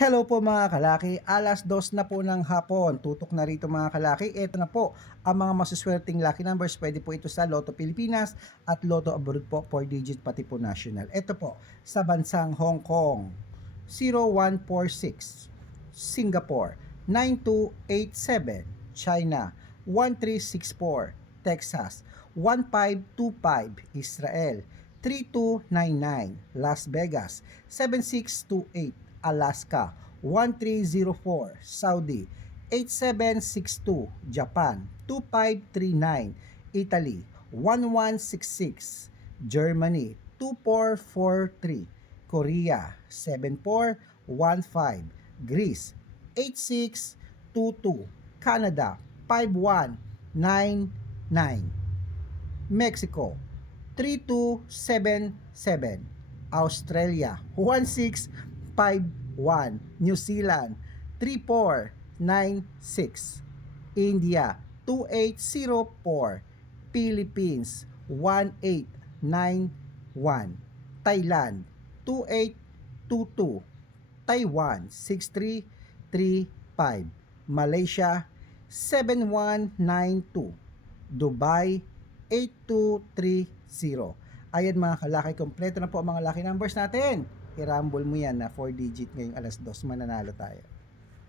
Hello po mga kalaki, alas dos na po ng hapon. Tutok na rito mga kalaki. Ito na po ang mga masuswerteng lucky numbers. Pwede po ito sa Lotto Pilipinas at Lotto Abroad po, 4 digit pati po national. Ito po sa bansang Hong Kong, 0146, Singapore, 9287, China, 1364, Texas, 1525, Israel, 3299, Las Vegas, 7628, Alaska, 1304, Saudi, 8762, Japan, 2539, Italy, 1166, Germany, 2443, Korea, 7415, Greece, 8622, Canada, 5199, Mexico, 3277, Australia, 1651, New Zealand, 3496, India, 2804, Philippines, 1891, Thailand, 2822, Taiwan, 6335, Malaysia, 7192, Dubai, 8230. Ayan mga kalaki, kompleto na po ang mga lucky numbers natin. I-rumble mo yan na 4 digit ngayong alas 2, mananalo tayo.